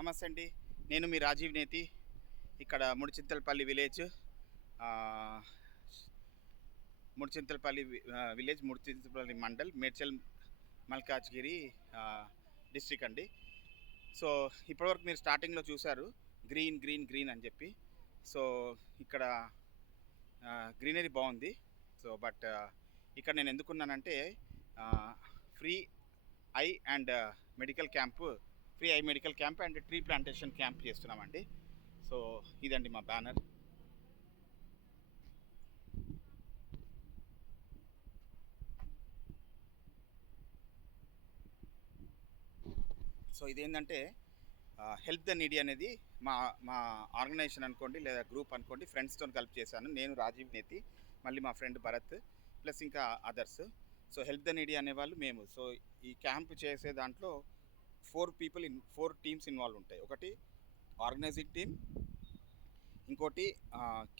నమస్తే అండి. నేను మీ రాజీవ్ నేతి. ఇక్కడ ముడిచింతలపల్లి విలేజ్. ఆహ్, విలేజ్, ముడిచింతలపల్లి మండల్, మేడ్చల్ మల్కాజ్గిరి డిస్ట్రిక్ట్ అండి. సో, ఇప్పటివరకు మీరు స్టార్టింగ్‌లో చూసారు గ్రీన్, గ్రీన్, గ్రీన్ అని చెప్పి. సో, ఇక్కడ గ్రీనరీ బావుంది. సో, బట్ ఇక్కడ నేను ఎందుకున్నానంటే ఆహ్, free I and medical camp free I medical camp and tree plantation camp చేస్తున్నామండి. సో ఇదండి మా బ్యానర్. సో ఇదేంటంటే హెల్ప్ ద నీడీ అనేది మా మా ఆర్గనైజేషన్ అనుకోండి, లేదా గ్రూప్ అనుకోండి, ఫ్రెండ్స్తో కలిపి చేశాను. నేను రాజీవ్ నేతి, మళ్ళీ మా ఫ్రెండ్ భరత్, ప్లస్ ఇంకా others. So help the needy అనేవాళ్ళు మేము. సో ఈ క్యాంప్ చేసే దాంట్లో 4 టీమ్స్ ఇన్వాల్వ్ ఉంటాయి. ఒకటి ఆర్గనైజింగ్ టీమ్, ఇంకోటి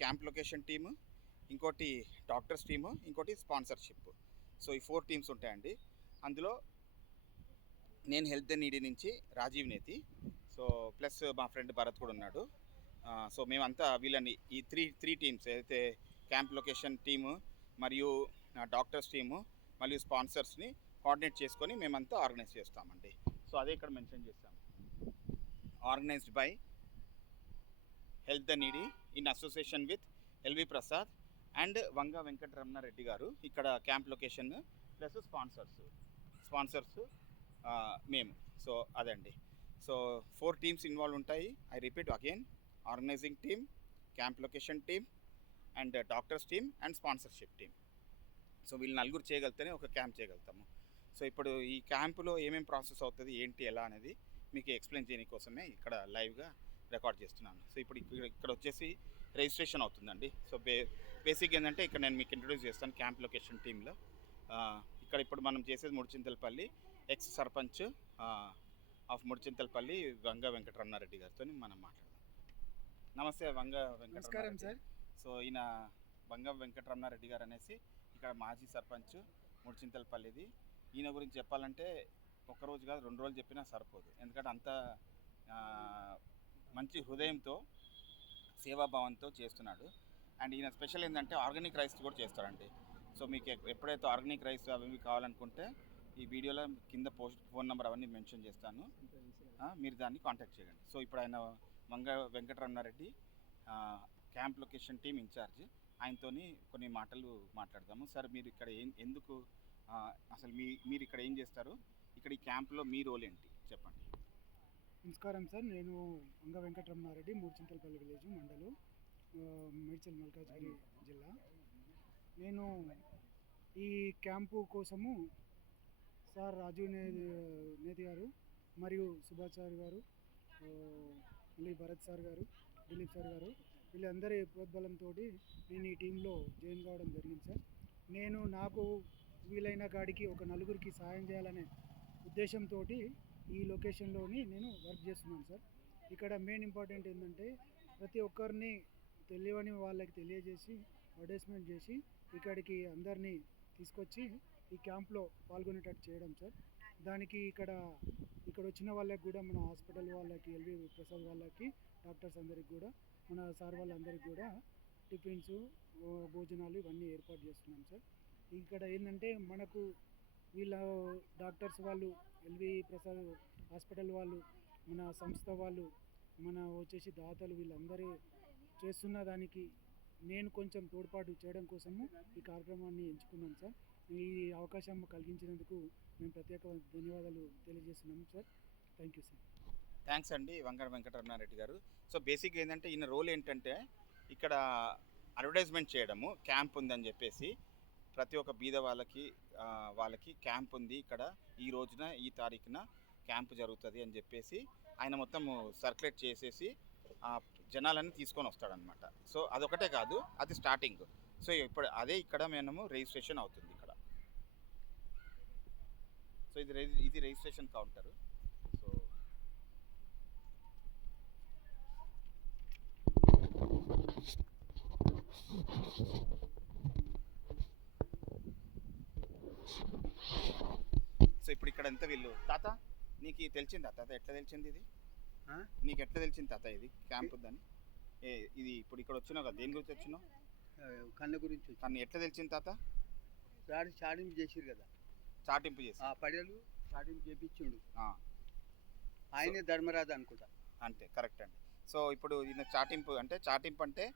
క్యాంప్ లొకేషన్ టీము, ఇంకోటి డాక్టర్స్ టీము, ఇంకోటి స్పాన్సర్షిప్. సో ఈ 4 టీమ్స్ ఉంటాయండి. అందులో నేను హెల్ప్ ద నీడీ నుంచి రాజీవ్ నేతి, సో ప్లస్ మా ఫ్రెండ్ భరత్ కూడా ఉన్నాడు. సో మేమంతా వీళ్ళని ఈ త్రీ టీమ్స్ ఏదైతే క్యాంప్ లొకేషన్ టీము, మరియు డాక్టర్స్ టీము, మరియు స్పాన్సర్స్ని కోఆర్డినేట్ చేసుకొని మేమంతా ఆర్గనైజ్ చేస్తామండి. సో అదే ఇక్కడ మెన్షన్ చేస్తాము. Organized by help the needy in association with LV Prasad and Vanga Venkataramana Reddy garu. ఇక్కడ క్యాంప్ లొకేషన్ ప్లస్ స్పాన్సర్స్ మేము. సో అదండి. సో 4 టీమ్స్ ఇన్వాల్వ్ ఉంటాయి. I repeat again: organizing team, camp location team, and doctors team, and sponsorship team. So వీళ్ళు నలుగురు చేయగలిగితేనే ఒక camp చేయగలుగుతాము. So ఇప్పుడు ఈ క్యాంపులో ఏమేమి ప్రాసెస్ అవుతుంది, ఏంటి, ఎలా అనేది మీకు ఎక్స్ప్లెయిన్ చేయడానికోసమే ఇక్కడ లైవ్గా రికార్డ్ చేస్తున్నాను. సో ఇప్పుడు ఇక్కడ వచ్చేసి రిజిస్ట్రేషన్ అవుతుందండి. సో బేసిక్ ఏంటంటే ఇక్కడ నేను మీకు ఇంట్రొడ్యూస్ చేస్తాను క్యాంప్ లొకేషన్ టీంలో. ఇక్కడ ఇప్పుడు మనం చేసేది ముడిచింతలపల్లి ఎక్స్ సర్పంచ్ ఆఫ్ ముడిచింతలపల్లి వంగ వెంకటరమణారెడ్డి గారితో మనం మాట్లాడదాం. నమస్తే వంగ వెంకటరమణారెడ్డి సార్. సో ఈయన వంగ వెంకటరమణారెడ్డి గారు అనేసి ఇక్కడ మాజీ సర్పంచ్ ముడిచింతలపల్లిది. ఈయన గురించి చెప్పాలంటే ఒక్కరోజు కాదు 2 రోజులు చెప్పినా సరిపోదు. ఎందుకంటే అంత మంచి హృదయంతో, సేవాభావంతో చేస్తున్నాడు. అండ్ ఈయన స్పెషల్ ఏంటంటే ఆర్గానిక్ రైస్ కూడా చేస్తాడండి. సో మీకు ఎప్పుడైతే ఆర్గానిక్ రైస్ అవి కావాలనుకుంటే ఈ వీడియోలో కింద ఫోన్ నెంబర్ అవన్నీ మెన్షన్ చేస్తాను, మీరు దాన్ని కాంటాక్ట్ చేయండి. సో ఇప్పుడు ఆయన Vanga Venkataramana Reddy camp location team incharge. ఆయనతో కొన్ని మాటలు మాట్లాడదాము. సార్ మీరు ఇక్కడ ఎందుకు అసలు మీరు ఇక్కడ ఏం చేస్తారు, ఇక్కడ ఈ క్యాంప్లో మీ రోల్ ఏంటి చెప్పండి. నమస్కారం సార్. నేను వంగ వెంకటరమణారెడ్డి, ముడిచింతలపల్లి విలేజ్, మండలు, మేడ్చల్ మల్కాజ్గిరి జిల్లా. నేను ఈ క్యాంపు కోసము సార్ రాజీవ్ నేతి గారు మరియు సుభాష్ సార్ గారు, మళ్ళీ భరత్ సార్ గారు, దిలీప్ సార్ గారు, వీళ్ళందరి ప్రోద్బలంతో నేను ఈ టీంలో జాయిన్ కావడం జరిగింది సార్. నేను నాకు వీలైన కాడికి ఒక నలుగురికి సహాయం చేయాలనే ఉద్దేశంతో ఈ లొకేషన్లోని నేను వర్క్ చేస్తున్నాను సార్. ఇక్కడ మెయిన్ ఇంపార్టెంట్ ఏంటంటే ప్రతి ఒక్కరిని తెలియని వాళ్ళకి తెలియజేసి అడ్వర్టైజ్మెంట్ చేసి ఇక్కడికి అందరినీ తీసుకొచ్చి ఈ క్యాంప్లో పాల్గొనేటట్టు చేయడం సార్. దానికి ఇక్కడ వచ్చిన వాళ్ళకి కూడా, మన హాస్పిటల్ వాళ్ళకి, ఎల్వి ప్రసాద్ వాళ్ళకి, డాక్టర్స్ అందరికి కూడా, మన సార్ వాళ్ళందరికీ కూడా టిఫిన్స్, భోజనాలు ఇవన్నీ ఏర్పాటు చేస్తున్నాం సార్. ఇక్కడ ఏంటంటే మనకు వీళ్ళ డాక్టర్స్ వాళ్ళు, ఎల్వి ప్రసాద్ హాస్పిటల్ వాళ్ళు, మన సంస్థ వాళ్ళు, మన వచ్చేసి దాతలు, వీళ్ళందరూ చేస్తున్న దానికి నేను కొంచెం తోడ్పాటు చేయడం కోసము ఈ కార్యక్రమాన్ని ఎంచుకున్నాను సార్. ఈ అవకాశం కలిగించినందుకు మేము ప్రత్యేక ధన్యవాదాలు తెలియజేస్తున్నాము sir. Thank you sir. Thanks అండి వంగ వెంకటరమణారెడ్డి గారు. సో బేసిక్ ఏంటంటే ఈయన రోల్ ఏంటంటే ఇక్కడ అడ్వర్టైజ్మెంట్ చేయడము, క్యాంప్ ఉందని చెప్పేసి ప్రతి ఒక్క బీద వాళ్ళకి క్యాంప్ ఉంది ఇక్కడ, ఈ రోజున ఈ తారీఖున క్యాంప్ జరుగుతుంది అని చెప్పేసి ఆయన మొత్తం సర్క్యులేట్ చేసేసి జనాలని తీసుకొని వస్తాడనమాట. సో అదొకటే కాదు, అది స్టార్టింగ్. సో ఇప్పుడు అదే ఇక్కడ మనము రిజిస్ట్రేషన్ అవుతుంది ఇక్కడ. సో ఇది రిజిస్ట్రేషన్ కౌంటరు. సో సో ఇప్పుడు ఇక్కడ ఎంత వీళ్ళు తాత నీకు తెలిసిందా తాత, ఎట్లా తెలిసింది ఇది? ఆ? నీకు ఎట్లా తెలిసింది తాత ఇది క్యాంప్ ఉందని? ఇది ఇప్పుడు ఇక్కడ వచ్చినావు కదా, దేని గురించి వచ్చినావు? కన్ను గురించి వచ్చి కానీ ఎట్లా తెలిసింది తాత? రాడి చాటింపు చేసిరు కదా, చాటింపు చేసి ఆ పడేలు చాటింపు చేపించిండు. ఆ, ఆయనే ధర్మరాజు అనుకుంటా. అంతే కరెక్ట్ అండి. సో ఇప్పుడు ఇది చాటింపు అంటే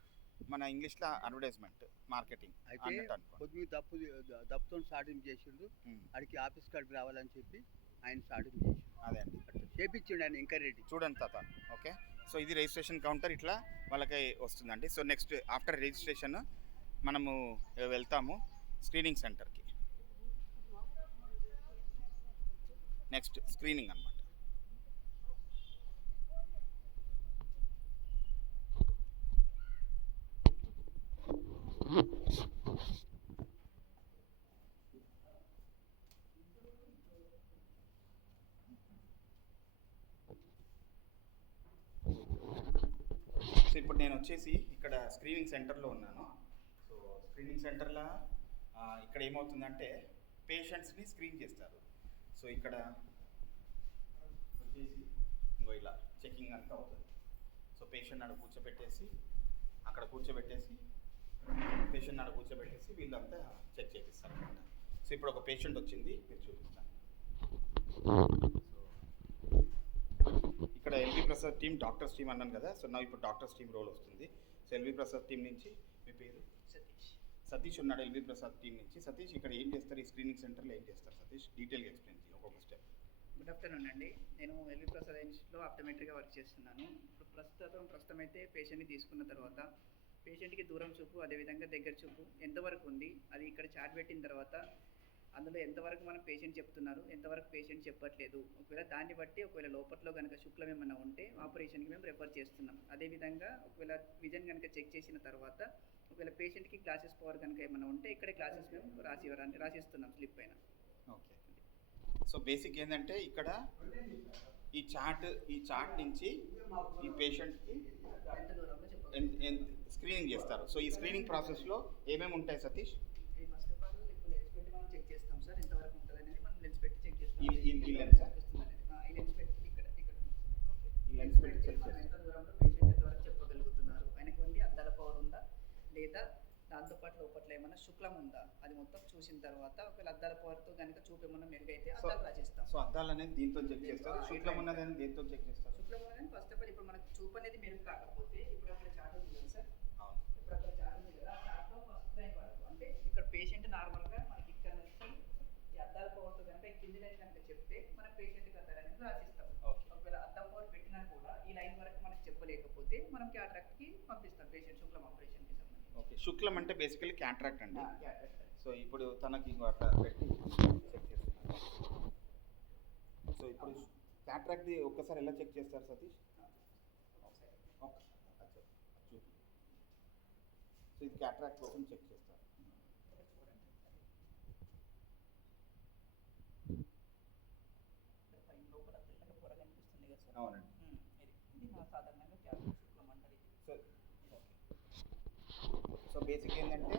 మన ఇంగ్లీష్లో అడ్వర్టైజ్మెంట్ మార్కెటింగ్ అయితే అన్నట్టు అనుకో. కొద్దిగా దప్పుతో చాటింపు చేసిండు. ఉమ్, ఆడికి ఆఫీస్ కాడికి రావాలని చెప్పి ఆయన చాటింపు చేసిండు. అదే అండి. చేపించిండు ఆయన ఎంకరెడ్డి. చూడండి తాత. ఓకే, సో ఇది రిజిస్ట్రేషన్ కౌంటర్ ఇట్లా వాళ్ళకి వస్తుందండి. సో నెక్స్ట్ ఆఫ్టర్ రిజిస్ట్రేషన్ మనము వెళ్తాము స్క్రీనింగ్ సెంటర్కి. నెక్స్ట్ స్క్రీనింగ్ అన్నమాట. సో ఇప్పుడు నేను వచ్చేసి ఇక్కడ స్క్రీనింగ్ సెంటర్లో ఉన్నాను. సో స్క్రీనింగ్ సెంటర్లో ఇక్కడ ఏమవుతుందంటే పేషెంట్స్ని స్క్రీన్ చేస్తారు. సో ఇక్కడ వచ్చేసి ఇంకో ఇలా చెకింగ్ అంతా అవుతుంది. సో పేషెంట్ ఆడ కూర్చోబెట్టేసి వీళ్ళంతా చెక్ చేపిస్తారు అనమాట. సో ఇప్పుడు ఒక పేషెంట్ వచ్చింది, మీరు చూపిస్తాను. సో ఇక్కడ LV Prasad team, doctors team అన్నాను కదా. సో నా ఇప్పుడు డాక్టర్స్ టీమ్ రోల్ వస్తుంది. సో ఎల్వి ప్రసాద్ టీం నుంచి మీ పేరు? సతీష్ ఉన్నాడు ఎల్వి ప్రసాద్ టీం నుంచి. సతీష్, ఇక్కడ ఏం చేస్తారు? ఈ స్క్రీనింగ్ సెంటర్లో ఏం చేస్తారు సతీష్? డీటెయిల్గా ఎక్స్ప్లెయిన్ చేయండి ఒక్కొక్క స్టెప్. గుడ్ ఆఫ్టర్నూన్ అండి. నేను ఎల్వి ప్రసాద్ ఇన్స్టిట్యూట్లో ఆప్టోమెట్రీగా వర్క్ చేస్తున్నాను. ఇప్పుడు ప్రస్తుతం అయితే పేషెంట్ని తీసుకున్న తర్వాత పేషెంట్కి దూరం చూపు, అదేవిధంగా దగ్గర చూపు ఎంతవరకు ఉంది, అది ఇక్కడ చాట్ పెట్టిన తర్వాత అందులో ఎంతవరకు మనం పేషెంట్ చెప్తున్నారు, ఎంతవరకు పేషెంట్ చెప్పట్లేదు, ఒకవేళ దాన్ని బట్టి ఒకవేళ లోపట్లో కనుక శుక్లం ఏమైనా ఉంటే ఆపరేషన్కి మేము రెఫర్ చేస్తున్నాం. అదేవిధంగా ఒకవేళ విజన్ కనుక చెక్ చేసిన తర్వాత ఒకవేళ పేషెంట్కి గ్లాసెస్ పవర్ కనుక ఏమైనా ఉంటే ఇక్కడే గ్లాసెస్ మేము రాసిస్తున్నాం స్లిప్ పైన. ఓకే, సో బేసిక్ ఏంటంటే ఇక్కడ ఈ చార్ట్ నుంచి ఈ పేషెంట్కి ఎంత దూరంలో చెప్పగలం. స్క్రీనింగ్ చేస్తారు. సో ఈ స్క్రీనింగ్ ప్రాసెస్లో ఏమేమి ఉంటాయి సతీష్? ఫస్ట్ ఆఫ్ ఆల్ ఇప్పుడు లెన్స్ పెట్టి మనం చెక్ చేస్తాం సార్, ఎంతవరకు ఉంటుంది అనేది మనం లెన్స్ పెట్టి చెక్ చేస్తాం. ఈ లెన్సా? ఈ లెన్స్ పెట్టి ఇక్కడ ఈ లెన్స్ పెట్టి చెక్ మనం చేస్తారు. ఎంత దూరంలో పేషెంట్ ఎంతవరకు చెప్పగలుగుతున్నారు, ఆయనకు ఉంది అద్దాల పవర్ ఉందా లేదా దాంతోపాటు లోపట్ల ఏమైనా శుక్లం ఉందా, అది మొత్తం చూసిన తర్వాత ఒకవేళ అద్దాల పవర్తో కనుక చూపు ఏమన్నా మెరుగైతే అద్దాలు రాసేస్తాం. సో అద్దాలు అనేది దీంతో చెక్ చేస్తారు, శుక్లం ఉన్నది అనేది దీంతో చెక్ చేస్తారు. శుక్లం ఉన్నదని ఫస్ట్ ఆఫ్ ఆల్ ఇప్పుడు మనకు చూపు అనేది మెరుగు కాకపోతే ఇప్పుడు అక్కడ చార్ట్ ఉంది కదా సార్, అవును. ఇప్పుడు అక్కడ చార్ట్ ఉంది కదా, చార్ట్లో ఫస్ట్ లైన్ వరకు అంటే ఇక్కడ పేషెంట్ నార్మల్గా మనకి ఇక్కడ నుంచి ఈ అద్దాల పవర్తో కనుక కింది లైన్ కనుక చెప్తే మన పేషెంట్కి అద్దాలు అనేది రాసిస్తాం. ఓకే. ఒకవేళ అద్దం పవర్ పెట్టినా కూడా ఈ లైన్ వరకు మనకు చెప్పలేకపోతే మనం క్యాటరాక్ట్కి పంపిస్తాం పేషెంట్ శుక్లం ఆపరేషన్కి సంబంధించి. ఓకే, శుక్లం అంటే బేసికలీ క్యాట్రాక్ట్ అండి. క్యాటరాక్ట్. సో ఇప్పుడు తనకి ఇంకో అట్లా పెట్టి చెక్ చేస్తున్నారు. సో ఇప్పుడు క్యాట్రాక్ట్ది ఒక్కసారి ఎలా చెక్ చేస్తారు సతీష్? సో ఇది క్యాట్రాక్ట్ కోసం చెక్ చేస్తారు. లోపల తెల్లగా పొర కనిపిస్తుంది కదా సార్. అవునండి. ఇది మా సాధారణంగా క్యాటరాక్ట్ శుక్లం అంటారు ఇది. సో సో బేసిక్ ఏంటంటే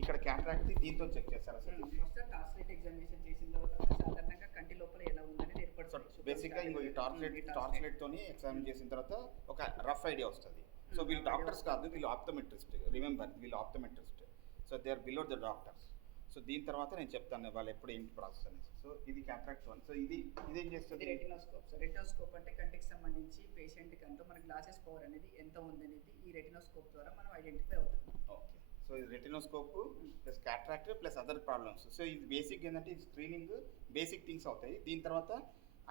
ఇక్కడ క్యాట్రాక్ట్ దీంతో చెక్ చేస్తారు అసలు. ఫస్ట్ టార్చ్ లైట్ ఎగ్జామినేషన్ చేసిన తర్వాత సాధారణంగా కంటి లోపల ఎలా ఉందనేది సో ఏర్పడుతుంది. బేసిక్గా ఇంకో ఈ టార్చ్ లైట్తోని ఎగ్జామిన్ చేసిన తర్వాత ఒక రఫ్ ఐడియా వస్తుంది. సో వీళ్ళు డాక్టర్స్ కాదు, వీళ్ళు ఆప్టోమెట్రిస్ట్. రిమెంబర్, వీళ్ళు optometrist. So they are below the doctors. So దీని తర్వాత నేను చెప్తాను వాళ్ళు ఎప్పుడు ఏంటి ప్రాసెస్ అనేసి. సో ఇది క్యాట్రాక్ట్ 1. సో ఇదేం చేస్తుంది? ఇది రెటినోస్కోప్. సో రెటినోస్కోప్ అంటే కంటికి సంబంధించి పేషెంట్ కంటూ మన గ్లాసెస్ పవర్ అనేది ఎంత ఉందనేది ఈ రెటినోస్కోప్ ద్వారా మనం ఐడెంటిఫై అవుతుంది. ఓకే, సో ఇది retinoscope plus cataract plus other problems. So ఇది బేసిక్ ఏంటంటే ఈ స్క్రీనింగ్ బేసిక్ థింగ్స్ అవుతాయి. దీని తర్వాత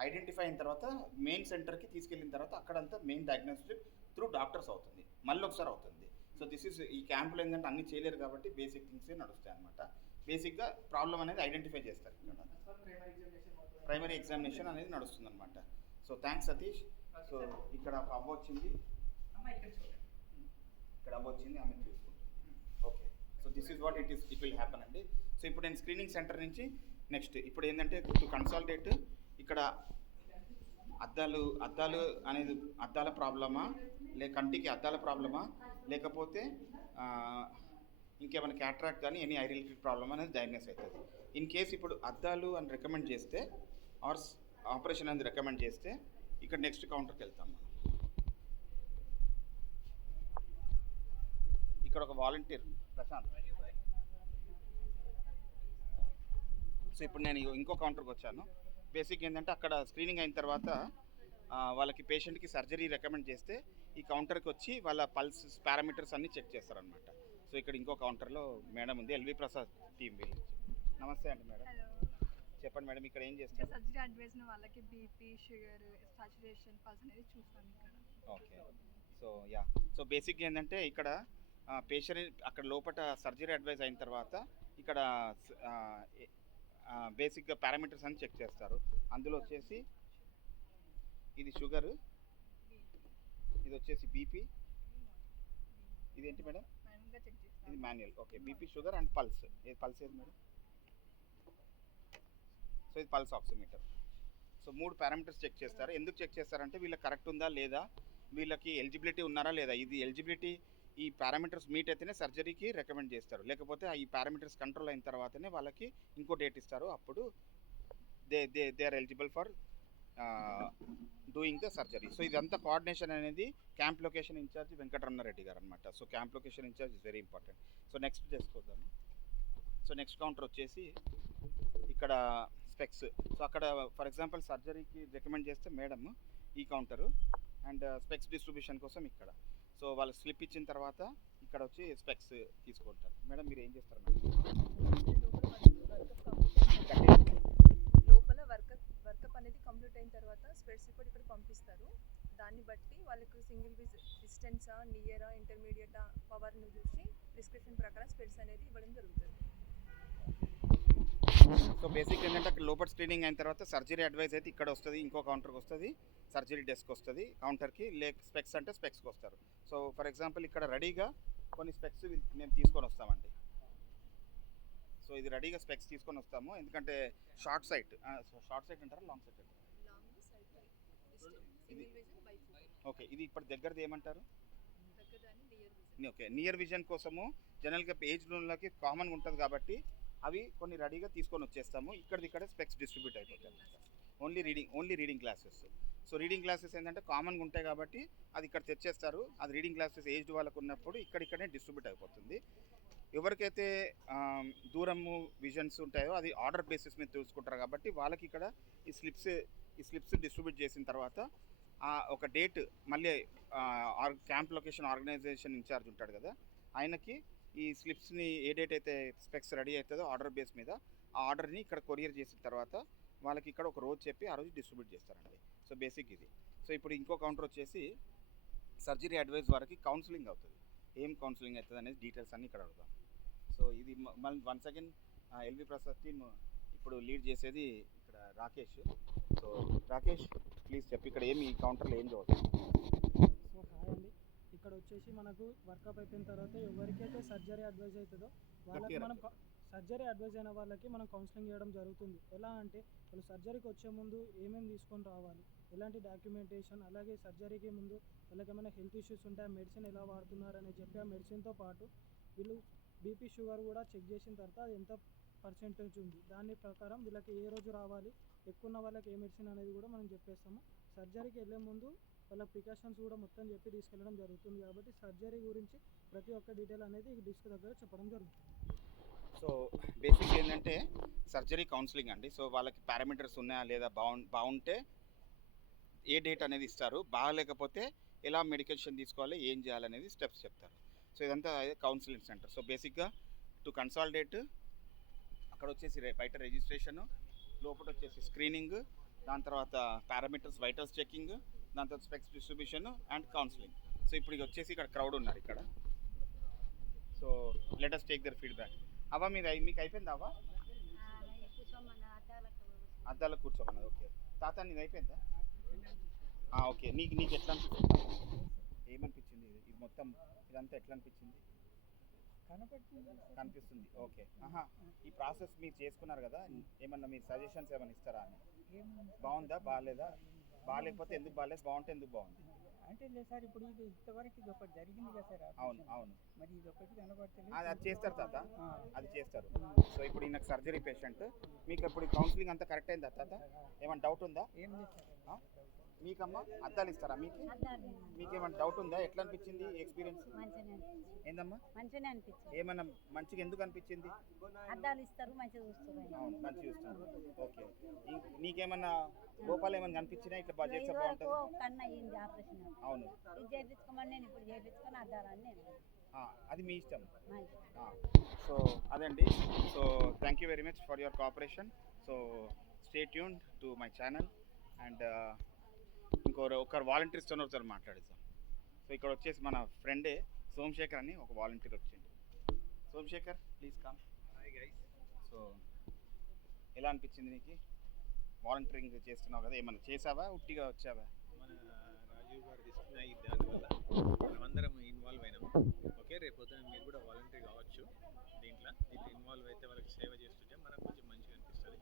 ఐడెంటిఫై అయిన తర్వాత మెయిన్ సెంటర్కి తీసుకెళ్ళిన తర్వాత అక్కడంతా మెయిన్ డయాగ్నోస్టిక్ త్రూ డాక్టర్స్ అవుతుంది, మళ్ళీ ఒకసారి అవుతుంది. సో దిస్ ఇస్ ఈ క్యాంపులో ఏంటంటే అన్ని చేయలేరు కాబట్టి బేసిక్ థింగ్సే నడుస్తాయి అనమాట. బేసిక్గా ప్రాబ్లం అనేది ఐడెంటిఫై చేస్తారు. ఇక్కడ ప్రైమరీ ఎగ్జామినేషన్ అనేది నడుస్తుంది అనమాట. So thanks Satish. సో ఇక్కడ ఒక అవ్వ వచ్చింది, ఇక్కడ చూడండి. ఇక్కడ అవ్వ వచ్చింది, ఆమె చూసుకుంటుంది. Okay, so this is what it will happen అండి. సో ఇప్పుడు నేను స్క్రీనింగ్ సెంటర్ నుంచి నెక్స్ట్ ఇప్పుడు ఏంటంటే టు కన్సల్టేట్ ఇక్కడ అద్దాలు అనేది అద్దాల ప్రాబ్లమా, కంటికి అద్దాల ప్రాబ్లమా, లేకపోతే ఇంకేమైనా క్యాట్రాక్ట్ కానీ ఎనీ ఐ రిలేటెడ్ ప్రాబ్లమ్ అనేది డయాగ్నోస్ అవుతుంది. ఇన్ కేస్ ఇప్పుడు అద్దాలు అని రికమెండ్ చేస్తే ఆర్ ఆపరేషన్ అనేది రికమెండ్ చేస్తే ఇక్కడ నెక్స్ట్ కౌంటర్కి వెళ్తాం మనం. ఇక్కడ ఒక వాలంటీర్ ప్రశాంత్. సో ఇప్పుడు నేను ఇంకో కౌంటర్కి వచ్చాను. బేసిక్ ఏంటంటే అక్కడ స్క్రీనింగ్ అయిన తర్వాత వాళ్ళకి పేషెంట్కి సర్జరీ రికమెండ్ చేస్తే ఈ కౌంటర్కి వచ్చి వాళ్ళ పల్స్ పారామీటర్స్ అన్నీ చెక్ చేస్తారనమాట. సో ఇక్కడ ఇంకో కౌంటర్లో మేడం ఉంది, ఎల్వి ప్రసాద్ టీమ్ వీళ్ళు. నమస్తే అండి మేడం. హలో, చెప్పండి మేడం, ఇక్కడ ఏం ఇక్కడ చేస్తారు? సర్జరీ అడ్వైస్ వాళ్ళకి బీపీ, షుగర్, సాచురేషన్, పల్స్ అనేది చూస్తాం ఇక్కడ. ఓకే. సో సో బేసిక్ ఏంటంటే ఇక్కడ పేషెంట్ అక్కడ లోపల సర్జరీ అడ్వైస్ అయిన తర్వాత ఇక్కడ బేసిక్గా పారామీటర్స్ అని చెక్ చేస్తారు. అందులో వచ్చేసి ఇది షుగరు, ఇది వచ్చేసి బీపీ, ఇదేంటి మేడం? మాన్యువల్గా చెక్ చేస్తాం. ఇది manual. Okay, BP, sugar and pulse. ఏది పల్స్ ఏది మేడం? సో ఇది pulse oximeter. So 3 parameters check చేస్తారు. ఎందుకు చెక్ చేస్తారంటే వీళ్ళకి కరెక్ట్ ఉందా లేదా, వీళ్ళకి ఎలిజిబిలిటీ ఉన్నారా లేదా. ఇది ఎలిజిబిలిటీ, ఈ పారామీటర్స్ మీట్ అయితేనే సర్జరీకి రికమెండ్ చేస్తారు. లేకపోతే ఈ పారామీటర్స్ కంట్రోల్ అయిన తర్వాతనే వాళ్ళకి ఇంకో డేట్ ఇస్తారు. అప్పుడు they are eligible for doing the surgery. So ఇదంతా కోఆర్డినేషన్ అనేది camp location incharge Venkataramana Reddy garu అనమాట. So camp location incharge is very important. So next చేసుకోద్దాము. సో నెక్స్ట్ కౌంటర్ వచ్చేసి ఇక్కడ స్పెక్స్. సో అక్కడ ఫర్ ఎగ్జాంపుల్ సర్జరీకి రికమెండ్ చేస్తే మేడం ఈ కౌంటరు, అండ్ స్పెక్స్ డిస్ట్రిబ్యూషన్ కోసం ఇక్కడ. సో వాళ్ళకి స్లిప్ ఇచ్చిన తర్వాత ఇక్కడ వచ్చి స్పెక్స్ తీసుకుంటారు. మేడం మీరు ఏం చేస్తారు లోపల వర్కప్ అనేది కంప్లీట్ అయిన తర్వాత స్పెట్స్ రిపోర్ట్ ఇక్కడ పంపిస్తారు. దాన్ని బట్టి వాళ్ళకు సింగిల్ డిస్టెన్సా, నియరా, ఇంటర్మీడియటా, పవర్ను చూసి ప్రిస్క్రిప్షన్ ప్రకారం స్పెట్స్ అనేది ఇవ్వడం జరుగుతుంది. సో బేసిక్ ఏంటంటే అక్కడ లోపల స్క్రీనింగ్ అయిన తర్వాత సర్జరీ అడ్వైస్ అయితే ఇక్కడ వస్తుంది, ఇంకో కౌంటర్కి వస్తుంది, సర్జరీ డెస్క్ వస్తుంది కౌంటర్కి. స్పెక్స్ అంటే స్పెక్స్కి వస్తారు. సో ఫర్ ఎగ్జాంపుల్ ఇక్కడ రెడీగా కొన్ని స్పెక్స్ మేము తీసుకొని వస్తామండి. సో ఇది రెడీగా స్పెక్స్ తీసుకొని వస్తాము, ఎందుకంటే షార్ట్ సైట్ అంటారా, లాంగ్ సైట్ అంటారా? ఇది ఓకే. ఇది ఇప్పుడు దగ్గరది ఏమంటారు? ఓకే, నియర్ విజన్ కోసము జనరల్గా ఏజ్ లోన్లకి కామన్గా ఉంటుంది కాబట్టి అవి కొన్ని రెడీగా తీసుకొని వచ్చేస్తాము. ఇక్కడ స్పెక్స్ డిస్ట్రిబ్యూట్ అయిపోతాయి. Only reading classes. So reading classes ఏంటంటే కామన్గా ఉంటాయి కాబట్టి అది ఇక్కడ తెచ్చేస్తారు. అది రీడింగ్ క్లాసెస్ ఏజ్డ్ వాళ్ళకు ఉన్నప్పుడు ఇక్కడనే డిస్ట్రిబ్యూట్ అయిపోతుంది. ఎవరికైతే దూరము విజన్స్ ఉంటాయో అది ఆర్డర్ బేసిస్ మీద చూసుకుంటారు కాబట్టి వాళ్ళకి ఇక్కడ ఈ స్లిప్స్ డిస్ట్రిబ్యూట్ చేసిన తర్వాత ఒక డేట్ మళ్ళీ క్యాంప్ లొకేషన్ ఆర్గనైజేషన్ ఇన్ఛార్జ్ ఉంటాడు కదా, ఆయనకి ఈ స్లిప్స్ని ఏ డేట్ అయితే స్పెక్స్ రెడీ అవుతుందో ఆర్డర్ బేస్ మీద ఆ ఆర్డర్ని ఇక్కడ కొరియర్ చేసిన తర్వాత వాళ్ళకి ఇక్కడ ఒక రోజు చెప్పి ఆ రోజు డిస్ట్రిబ్యూట్ చేస్తారండి. సో బేసిక్ ఇది. సో ఇప్పుడు ఇంకో కౌంటర్ వచ్చేసి సర్జరీ అడ్వైస్ వారికి కౌన్సిలింగ్ అవుతుంది. ఏం కౌన్సిలింగ్ అవుతుంది అనేది డీటెయిల్స్ అన్నీ ఇక్కడ అడుగుతాం. సో ఇది మళ్ళీ once again LV Prasad team ఇప్పుడు లీడ్ చేసేది ఇక్కడ రాకేష్. సో రాకేష్ ప్లీజ్ చెప్పి ఇక్కడ ఏమి కౌంటర్లో ఏం చదువుతాం? సో హాయ్ అండి, ఇక్కడ వచ్చేసి మనకు వర్కప్ అయిపోయిన తర్వాత ఎవరికైతే సర్జరీ అడ్వైజ్ అవుతుందో వాళ్ళకి మనం సర్జరీ అడ్వైజ్ అయిన వాళ్ళకి మనం కౌన్సిలింగ్ చేయడం జరుగుతుంది. ఎలా అంటే వాళ్ళు సర్జరీకి వచ్చే ముందు ఏమేమి తీసుకొని రావాలి, ఎలాంటి డాక్యుమెంటేషన్, అలాగే సర్జరీకి ముందు వాళ్ళకి ఏమైనా హెల్త్ ఇష్యూస్ ఉంటే ఆ మెడిసిన్ ఎలా వాడుతున్నారని చెప్పి ఆ మెడిసిన్తో పాటు వీళ్ళు బీపీ, షుగర్ కూడా చెక్ చేసిన తర్వాత అది ఎంత పర్సెంటేజ్ ఉంది, దాని ప్రకారం వీళ్ళకి ఏ రోజు రావాలి, ఎక్కువ ఉన్న వాళ్ళకి ఏ మెడిసిన్ అనేది కూడా మనం చెప్పేస్తాము. సర్జరీకి వెళ్ళే ముందు వాళ్ళ ప్రికాషన్స్ కూడా మొత్తం చెప్పి తీసుకెళ్ళడం జరుగుతుంది. కాబట్టి సర్జరీ గురించి ప్రతి ఒక్క డీటెయిల్ అనేది ఈ డిస్క్ దగ్గర చెప్పడం జరుగుతుంది. సో బేసిక్ ఏంటంటే సర్జరీ కౌన్సిలింగ్ అండి. సో వాళ్ళకి పారామీటర్స్ ఉన్నాయా లేదా, బాగుంటే ఏ డేట్ అనేది ఇస్తారు, బాగాలేకపోతే ఎలా మెడికేషన్ తీసుకోవాలి, ఏం చేయాలనేది స్టెప్స్ చెప్తారు. సో ఇదంతా కౌన్సిలింగ్ సెంటర్. సో బేసిక్గా టు కన్సాలిడేట్ అక్కడ వచ్చేసి బయట రిజిస్ట్రేషను, లోపల వచ్చేసి స్క్రీనింగ్, దాని తర్వాత పారామీటర్స్ వైటల్స్ చెకింగ్, దాని తర్వాత specs distribution and counselling. So ఇప్పుడు వచ్చేసి ఇక్కడ క్రౌడ్ ఉన్నారు ఇక్కడ. So let us take their feedback. అవ్వ మీకు అయిపోయింది అవ్వ? అద్దాలకు కూర్చోమన్నది. ఓకే తాత నీది అయిపోయిందా? ఓకే నీకు ఎట్లా అనిపిస్తుంది? ఏమనిపించింది ఇది మొత్తం ఇదంతా ఎట్లా అనిపించింది? కనిపిస్తుంది. ఓకే. ఈ ప్రాసెస్ మీరు చేసుకున్నారు కదా, ఏమన్నా మీరు సజెషన్స్ ఏమైనా ఇస్తారా అని? బాగుందా, బాగాలేదా, బాగాలేకపోతే ఎందుకు బాగాలేదు, బాగుంటే ఎందుకు బాగుంది అంటే లేదు సార్, ఇప్పుడు ఇది ఇంతవరకు ఇది ఒకటి జరిగింది కదా సార్. అవును మరి ఇది ఒకటి కనబడుతుంది. అది చేస్తారు తాత, అది చేస్తారు. సో ఇప్పుడు ఈయనకు సర్జరీ పేషెంట్, మీకు ఇప్పుడు కౌన్సిలింగ్ అంతా కరెక్ట్ అయిందా తాత? ఏమైనా డౌట్ ఉందా? ఏం లేదు సార్, మీకమ్మా అద్దాలు ఇస్తారా మీకు? మీకేమైనా డౌట్ ఉందా? ఎట్లా అనిపించింది ఎక్స్పీరియన్స్? ఏందమ్మా మంచిగానే అనిపించింది. ఏమన్నా మంచిగా ఎందుకు అనిపించింది? అద్దాలు ఇస్తారు, మంచిగా చూస్తారు. అవును మంచిగా చూస్తాను. ఓకే, నీకేమన్నా లోపాలు ఏమైనా కనిపించినా ఇట్లా బాగా చేస్తే బాగుంటుంది? కన్నా అయ్యింది ఆపరేషన్. అవును, ఇది చేయించుకోమని నేను ఇప్పుడు చేయించుకొని అద్దాలని నేను అది మీ ఇష్టం. మా ఇష్టం. సో అదండి. So thank you very much for your cooperation. So stay tune to my channel. And ఒకరు వాలంటీర్స్తో ఒకసారి మాట్లాడిస్తాం. సో ఇక్కడ వచ్చేసి మన ఫ్రెండే సోమశేఖర్ అని ఒక వాలంటీర్ వచ్చింది. Somashekar please come. Hi guys. So ఎలా అనిపించింది నీకు? వాలంటీరింగ్ చేస్తున్నావు కదా, ఏమన్నా చేసావా ఉట్టిగా వచ్చావా? మన రాజీవ్ గారు తీసుకున్న ఈ దానివల్ల మనమందరం ఇన్వాల్వ్ అయినాం. ఓకే, రేపు పొద్దున మీరు కూడా వాలంటీర్ కావచ్చు. దీంట్లో ఇన్వాల్వ్ అయితే వాళ్ళకి సేవ చేస్తుంటే మనకు కొంచెం మంచిగా అనిపిస్తుంది.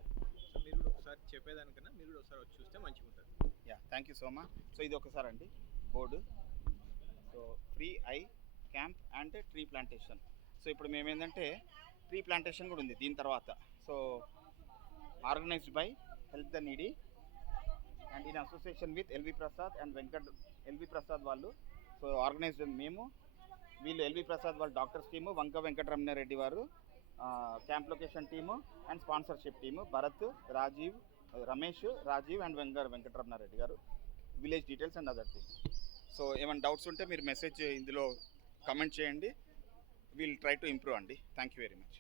సో మీరు కూడా ఒకసారి చెప్పేదానికన్నా మీరు కూడా ఒకసారి వచ్చి చూస్తే మంచిగా ఉంటుంది. Yeah, thank you so much. So ఇది ఒకసారి అండి board. So free eye camp and tree plantation. So ఇప్పుడు మేము ఏంటంటే ట్రీ ప్లాంటేషన్ కూడా ఉంది దీని తర్వాత. So organized by help the needy and in association with LV Prasad and LV Prasad వాళ్ళు. సో ఆర్గనైజ్డ్ మేము, వీళ్ళు ఎల్వి ప్రసాద్ వాళ్ళ డాక్టర్స్ టీము, వంక వెంకటరమణారెడ్డి వారు camp location team and sponsorship team, Bharat, Rajeev, Ramesh, Rajeev and Venkataramana Reddy garu. Village details and other things. So ఏమైనా డౌట్స్ ఉంటే మీరు మెసేజ్ ఇందులో comment చేయండి. విల్ ట్రై టు ఇంప్రూవ్ అండి. Thank you very much.